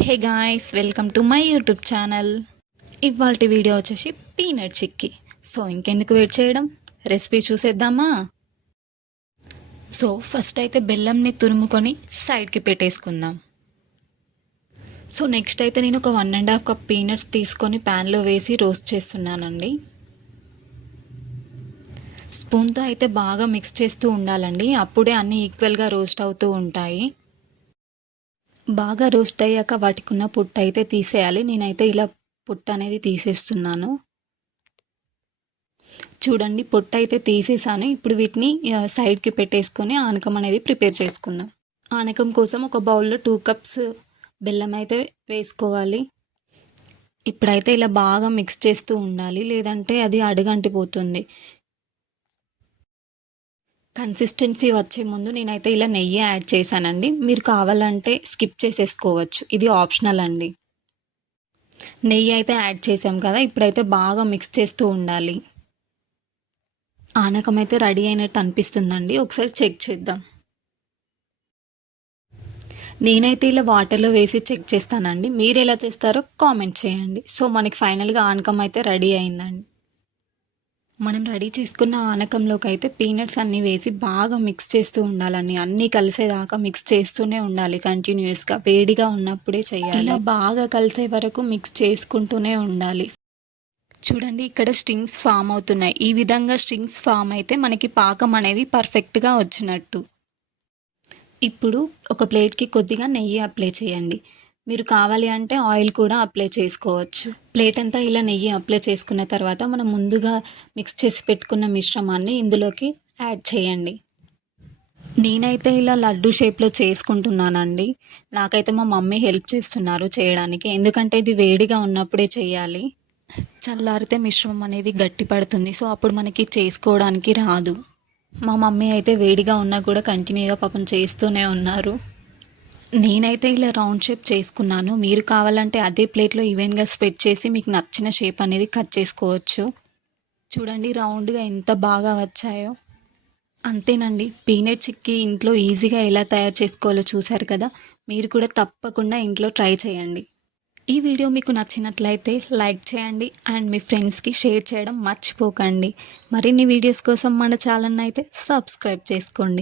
Hey guys, welcome to my YouTube channel. ఇవాల్టి video వచ్చేసి peanut chikki. So ఇంకెందుకు wait చేయడం, రెసిపీ చూసేద్దామా. సో ఫస్ట్ అయితే బెల్లంని తురుముకొని సైడ్కి పెట్టేసుకుందాం. సో నెక్స్ట్ అయితే నేను ఒక 1.5 కప్ పీనట్స్ తీసుకొని ప్యాన్లో వేసి రోస్ట్ చేస్తున్నానండి. స్పూన్తో అయితే బాగా మిక్స్ చేస్తూ ఉండాలండి, అప్పుడే అన్నీ ఈక్వల్గా రోస్ట్ అవుతూ ఉంటాయి. బాగా రోస్ట్ అయ్యాక వాటికి ఉన్న పొట్టు అయితే తీసేయాలి. నేనైతే ఇలా పొట్టు అనేది తీసేస్తున్నాను. చూడండి, పొట్టు అయితే తీసేసాను. ఇప్పుడు వీటిని సైడ్కి పెట్టేసుకొని ఆనకం అనేది ప్రిపేర్ చేసుకుందాం. ఆనకం కోసం ఒక బౌల్లో 2 కప్స్ బెల్లం అయితే వేసుకోవాలి. ఇప్పుడైతే ఇలా బాగా మిక్స్ చేస్తూ ఉండాలి, లేదంటే అది అడుగంటిపోతుంది. కన్సిస్టెన్సీ వచ్చే ముందు నేనైతే ఇలా నెయ్యి యాడ్ చేశానండి. మీరు కావాలంటే స్కిప్ చేసేసుకోవచ్చు, ఇది ఆప్షనల్ అండి. నెయ్యి అయితే యాడ్ చేసాం కదా, ఇప్పుడైతే బాగా మిక్స్ చేస్తూ ఉండాలి. ఆనకం అయితే రెడీ అయినట్టు అనిపిస్తుందండి, ఒకసారి చెక్ చేద్దాం. నేనైతే ఇలా వాటర్లో వేసి చెక్ చేస్తానండి, మీరు ఎలా చేస్తారో కామెంట్ చేయండి. సో మనకి ఫైనల్గా ఆనకం అయితే రెడీ అయిందండి. మనం రెడీ చేసుకున్న ఆనకంలోకి అయితే పీనట్స్ అన్నీ వేసి బాగా మిక్స్ చేస్తూ ఉండాలని, అన్నీ కలిసేదాకా మిక్స్ చేస్తూనే ఉండాలి కంటిన్యూస్గా. వేడిగా ఉన్నప్పుడే చేయాలి. ఇలా బాగా కలిసే వరకు మిక్స్ చేసుకుంటూనే ఉండాలి. చూడండి, ఇక్కడ స్ట్రింగ్స్ ఫామ్ అవుతున్నాయి. ఈ విధంగా స్ట్రింగ్స్ ఫామ్ అయితే మనకి పాకం అనేది పర్ఫెక్ట్గా వచ్చినట్టు. ఇప్పుడు ఒక ప్లేట్కి కొద్దిగా నెయ్యి అప్లై చేయండి. మీరు కావాలి అంటే ఆయిల్ కూడా అప్లై చేసుకోవచ్చు. ప్లేట్ అంతా ఇలా నెయ్యి అప్లై చేసుకున్న తర్వాత మనం ముందుగా మిక్స్ చేసి పెట్టుకున్న మిశ్రమాన్ని ఇందులోకి యాడ్ చేయండి. నేనైతే ఇలా లడ్డు షేప్లో చేసుకుంటున్నానండి. నాకైతే మా మమ్మీ హెల్ప్ చేస్తున్నారు చేయడానికి, ఎందుకంటే ఇది వేడిగా ఉన్నప్పుడే చేయాలి. చల్లారితే మిశ్రమం అనేది గట్టి పడుతుంది, సో అప్పుడు మనకి చేసుకోవడానికి రాదు. మా మమ్మీ అయితే వేడిగా ఉన్నా కూడా కంటిన్యూగా పాపం చేస్తూనే ఉన్నారు. నేనైతే ఇలా రౌండ్ షేప్ చేసుకున్నాను. మీరు కావాలంటే అదే ప్లేట్లో ఈవెన్గా స్ప్రెడ్ చేసి మీకు నచ్చిన షేప్ అనేది కట్ చేసుకోవచ్చు. చూడండి, రౌండ్గా ఎంత బాగా వచ్చాయో. అంతేనండి, పీనట్ చిక్కీ ఇంట్లో ఈజీగా ఎలా తయారు చేసుకోవాలో చూశారు కదా. మీరు కూడా తప్పకుండా ఇంట్లో ట్రై చేయండి. ఈ వీడియో మీకు నచ్చినట్లయితే లైక్ చేయండి అండ్ మీ ఫ్రెండ్స్కి షేర్ చేయడం మర్చిపోకండి. మరిన్ని వీడియోస్ కోసం మన ఛానల్ని అయితే సబ్స్క్రైబ్ చేసుకోండి.